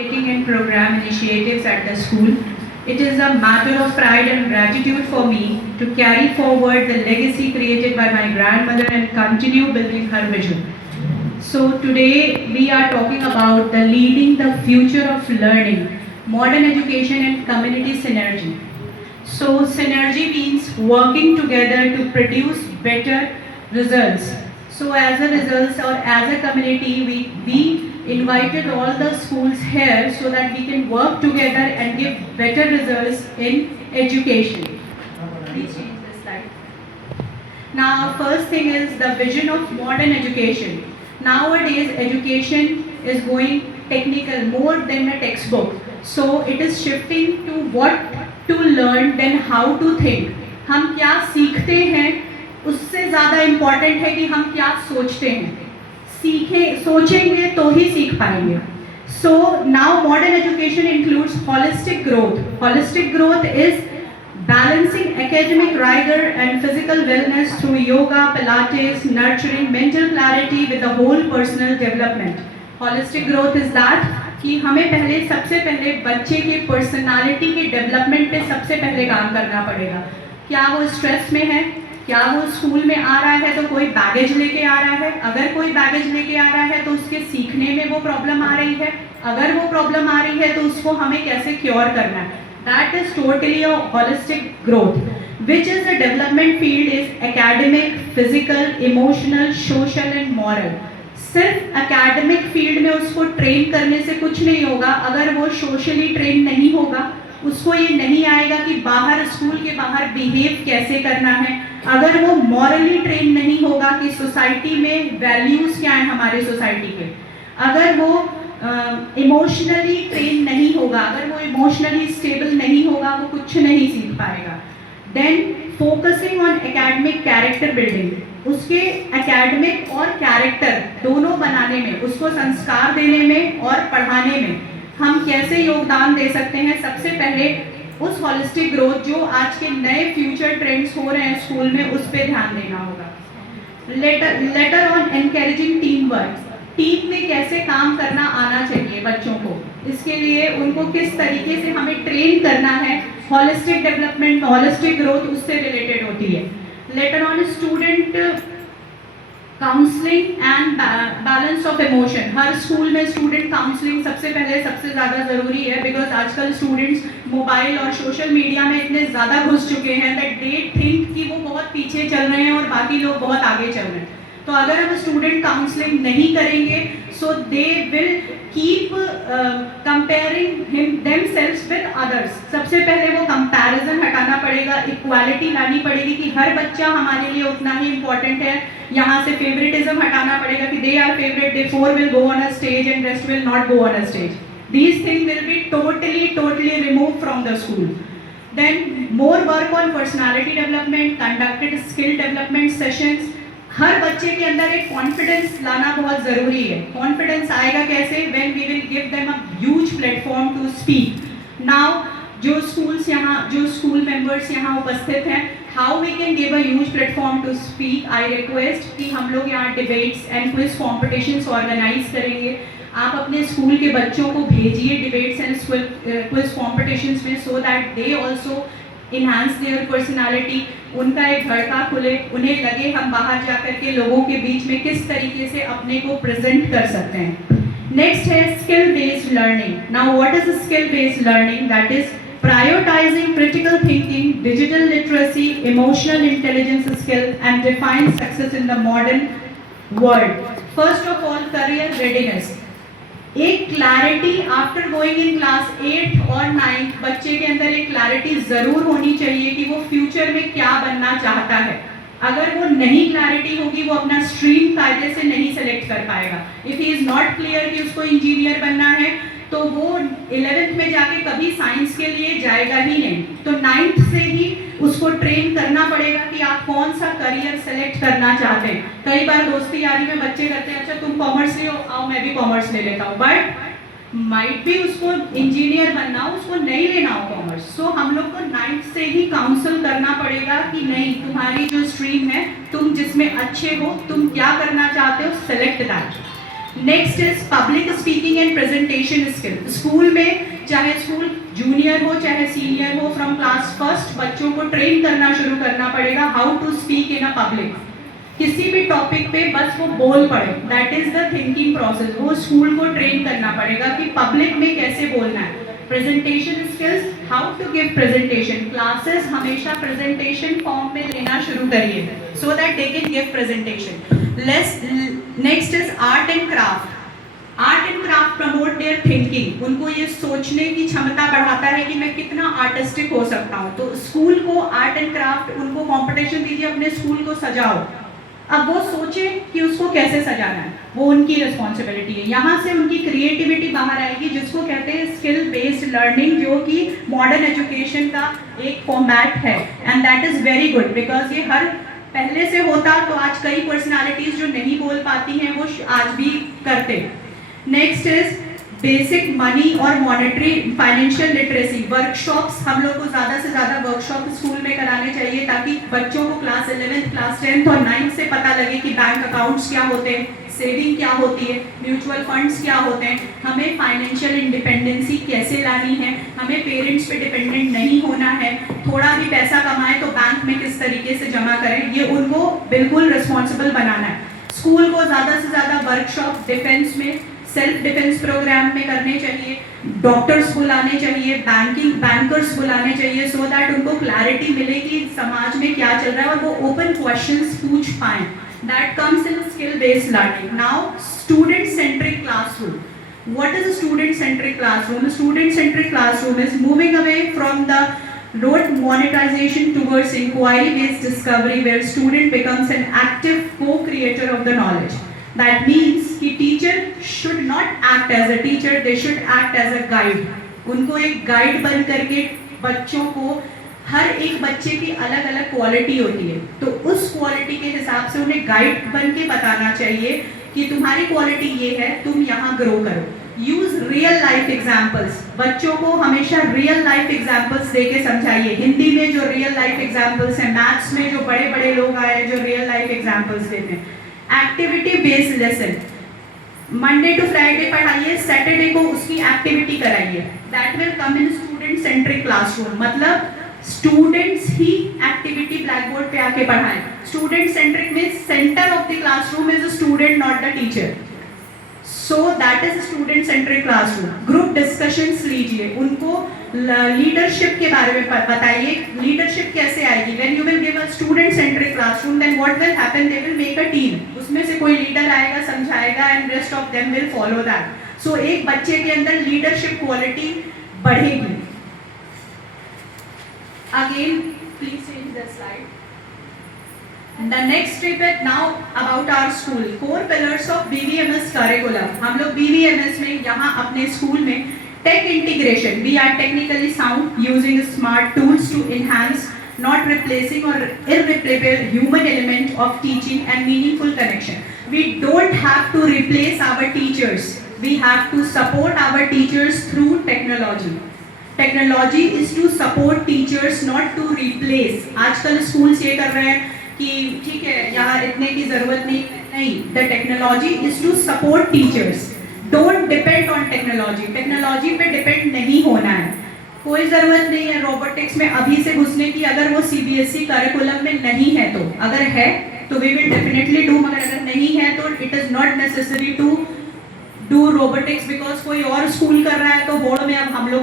And program initiatives at the school. It is a matter of pride and gratitude for me to carry forward the legacy created by my grandmother and continue building her vision. So today we are talking about the leading the future of learning, modern education and community synergy. So synergy means working together to produce better results. So as a result or as a community, we invited all the schools here so that we can work together and give better results in education. Please change the slide. Now, first thing is the vision of modern education. Nowadays, education is going technical more than a textbook. So it is shifting to what to learn than how to think. हम क्या सीखते हैं उससे ज़्यादा important है कि हम क्या सोचते हैं. सोचेंगे तो ही सीख पाएंगे. So now modern education includes holistic growth. Holistic growth is balancing academic rigor and physical wellness through yoga, pilates, nurturing mental clarity with the whole personal development. Holistic growth is that कि हमें सबसे पहले बच्चे के personality के development पे सबसे पहले काम करना पड़ेगा. क्या वो स्ट्रेस में है, क्या वो स्कूल में आ रहा है तो कोई बैगेज लेके आ रहा है, अगर कोई बैगेज लेके आ रहा है तो उसके सीखने में वो प्रॉब्लम आ रही है, अगर वो प्रॉब्लम आ रही है तो उसको हमें कैसे क्योर करना है. That is totally a holistic growth. Which is the development field is academic, physical, emotional, social and moral. सिर्फ एकेडमिक फील्ड में उसको ट्रेन करने से कुछ नहीं होगा. अगर वो सोशली ट्रेन नहीं होगा, उसको ये नहीं आएगा कि बाहर स्कूल के बाहर बिहेव कैसे करना है. अगर वो मॉरली ट्रेन नहीं होगा कि सोसाइटी में वैल्यूज़ क्या हैं हमारे सोसाइटी के, अगर वो इमोशनली ट्रेन नहीं होगा, अगर वो इमोशनली स्टेबल नहीं होगा, वो कुछ नहीं सीख पाएगा. Then focusing on academic character building. उसके एकेडमिक और कैरेक्टर दोनों बनाने में, उसको संस्कार देने में और पढ़ाने में हम कैसे योगदान दे सकते हैं. सबसे पहले उस होलिस्टिक ग्रोथ जो आज के नए फ्यूचर ट्रेंड्स हो रहे हैं स्कूल में, उस पर ध्यान देना होगा. Later on encouraging team work. Team में कैसे काम करना आना चाहिए बच्चों को, इसके लिए उनको किस तरीके से हमें ट्रेन करना है. होलिस्टिक डेवलपमेंट, होलिस्टिक ग्रोथ उससे रिलेटेड होती है. Later on student counselling and balance of emotion. Her school में स्टूडेंट काउंसलिंग सबसे ज़्यादा ज़रूरी है, बिकॉज आजकल स्टूडेंट्स मोबाइल और सोशल मीडिया में इतने ज़्यादा घुस चुके हैं दैट दे थिंक कि वो बहुत पीछे चल रहे हैं और बाकी लोग बहुत आगे चल रहे हैं. तो अगर हम स्टूडेंट काउंसलिंग नहीं करेंगे so they will keep comparing themselves with others. सबसे पहले वो कंपैरिजन हटाना पड़ेगा, इक्वालिटी लानी पड़ेगी कि हर बच्चा हमारे लिए उतना ही इम्पोर्टेंट है. यहाँ से फेवरेटिज्म हटाना पड़ेगा कि they are favourite, they four will go on a stage and rest will not go on a stage. These things will be totally removed from the school. Then more work on personality development, conducted skill development sessions. हर बच्चे के अंदर एक confidence लाना बहुत ज़रूरी है. Confidence आएगा कैसे? When we will give them a huge platform to speak. Now जो स्कूल मेंबर्स यहाँ उपस्थित हैं, how we can give a huge platform to speak. I request कि हम लोग यहाँ debates and quiz competitions organise करेंगे. आप अपने स्कूल के बच्चों को भेजिए डिबेट्स एंड क्विज कॉम्पिटिशन्स में, सो that they also enhance there personality. उनका एक धड़का खुले, उन्हें लगे हम बाहर जाकर के लोगों के बीच में किस तरीके से अपने को प्रेजेंट कर सकते हैं. नेक्स्ट है skill based learning. Now what is skill based learning? That is prioritizing critical thinking, digital literacy, emotional intelligence skill and define success in the modern world. First of all, career readiness. एक clarity after going in class 8 और 9 बच्चे के अंदर एक clarity ज़रूर होनी चाहिए कि वो फ्यूचर में क्या बनना चाहता है. अगर वो नहीं क्लैरिटी होगी, वो अपना स्ट्रीम कायदे से नहीं सेलेक्ट कर पाएगा. If he is not clear कि उसको इंजीनियर बनना है तो वो 11th में जाके कभी साइंस के लिए जाएगा ही नहीं. तो 9th से ही उसको ट्रेन करना पड़ेगा कि आप कौन सा करियर सेलेक्ट करना चाहते हैं. कई बार दोस्ती यारी में बच्चे कहते हैं अच्छा तुम कॉमर्स ले आओ, मैं भी कॉमर्स ले लेता हूँ, बट माइट भी उसको इंजीनियर बनना हो, उसको नहीं लेना हो कॉमर्स. सो हम लोग को 9th से ही काउंसल करना पड़ेगा कि नहीं, तुम्हारी जो स्ट्रीम है, तुम जिसमें अच्छे हो, तुम क्या करना चाहते हो, select that. Next is public speaking and presentation skill. School में, चाहे स्कूल जूनियर हो चाहे सीनियर हो, फ्रॉम क्लास फर्स्ट बच्चों को ट्रेन करना शुरू करना पड़ेगा how to speak in a public. किसी भी टॉपिक पे बस वो बोल पड़े, that is the thinking process. वो स्कूल को ट्रेन करना पड़ेगा कि पब्लिक में कैसे बोलना है। Presentation skills, how to give presentation. Classes हमेशा प्रेजेंटेशन फॉर्म में लेना शुरू करिए so that they can give presentation. Next is art and craft. Art and craft promote their thinking. उनको ये सोचने की क्षमता बढ़ाता है कि मैं कितना आर्टिस्टिक हो सकता हूँ। तो स्कूल को आर्ट एंड क्राफ्ट, उनको कंपटीशन दीजिए, अपने स्कूल को सजाओ। अब वो सोचे कि उसको कैसे सजाना है, वो उनकी रिस्पॉन्सिबिलिटी है। यहाँ से उनकी क्रिएटिविटी बाहर आएगी, जिसको कहते हैं स्किल बेस्ड लर्निंग, जो कि मॉडर्न एजुकेशन का एक फॉर्मेट है। And that is very good because ये हर पहले से होता तो आज कई पर्सनालिटीज जो नहीं बोल पाती हैं वो आज भी करते। नेक्स्ट इज बेसिक मनी और मॉनेटरी फाइनेंशियल लिटरेसी। वर्कशॉप्स, हम लोग को ज़्यादा से ज़्यादा वर्कशॉप स्कूल में कराने चाहिए ताकि बच्चों को क्लास 11th, क्लास 10th और 9th से पता लगे कि बैंक अकाउंट्स क्या होते हैं, सेविंग क्या होती है, म्यूचुअल फंड्स क्या होते हैं, हमें फाइनेंशियल इंडिपेंडेंसी कैसे लानी है, हमें पेरेंट्स पे डिपेंडेंट नहीं होना है, थोड़ा भी पैसा कमाए तो बैंक में किस तरीके से जमा करें, ये उनको बिल्कुल रिस्पॉन्सिबल बनाना है। स्कूल को ज़्यादा से ज़्यादा वर्कशॉप डिफेंस में, सेल्फ डिफेंस प्रोग्राम में करने चाहिए, डॉक्टर्स बुलाने चाहिए, बैंकर्स बुलाने चाहिए, सो दैट उनको क्लैरिटी मिले कि समाज में क्या चल रहा है और वो ओपन क्वेश्चंस पूछ पाएं। That comes in skill based learning. Now student centric classroom. What is a student centric classroom? A student centric classroom is moving away from the rote monetization towards inquiry based discovery, where student becomes an active co-creator of the knowledge. That means कि teacher should not act as a teacher, they should act as a guide. उनको एक guide बन करके बच्चों को, हर एक बच्चे की अलग अलग क्वालिटी होती है, तो उस क्वालिटी के हिसाब से उन्हें गाइड बन के बताना चाहिए कि तुम्हारी क्वालिटी ये है, तुम यहाँ ग्रो करो। Use real life examples. बच्चों को हमेशा रियल लाइफ एग्जाम्पल्स दे के समझाइए। हिंदी में जो रियल लाइफ एग्जाम्पल्स हैं, मैथ्स में जो बड़े बड़े लोग आए हैं जो रियल लाइफ एग्जाम्पल्स देते हैं। Activity based lesson, Monday to Friday पढ़ाइए, सैटरडे को उसकी एक्टिविटी कराइए। That will come in student centric classroom. मतलब स्टूडेंट्स ही एक्टिविटी ब्लैक बोर्ड पे आके पढ़ाएं। स्टूडेंट सेंट्रिक में centre of the classroom is the student, not the teacher. So that is student centric classroom. Group discussions लीजिए, उनको leadership के बारे में बताइए। लीडरशिप कैसे आएगी? When you will give a student centric classroom, then what will happen, they will make a team. उसमें से कोई लीडर आएगा, समझाएगा, and rest of them will follow that. So एक बच्चे के अंदर लीडरशिप क्वालिटी बढ़ेगी। Again, please change the slide. The next step is now about our school. 4 pillars of BVMS curriculum. हम लोग BVMS में यहाँ अपने स्कूल में tech integration. We are technically sound, using smart tools to enhance, not replacing or irreplaceable human element of teaching and meaningful connection. We don't have to replace our teachers. We have to support our teachers through technology. Technology is to support teachers, not to replace. आजकल schools ये कर रहे हैं कि ठीक है यहाँ इतने की जरूरत नहीं, the technology is to support teachers. Don't depend on technology. Technology पे डिपेंड नहीं होना है, कोई ज़रूरत नहीं है रोबोटिक्स में अभी से घुसने की। अगर वो CBSE करिकुलम में नहीं है तो, अगर है तो वी विल डेफिनेटली डू, मगर अगर नहीं है तो it is not necessary to do robotics, because कोई और स्कूल कर रहा है तो बोर्ड में अब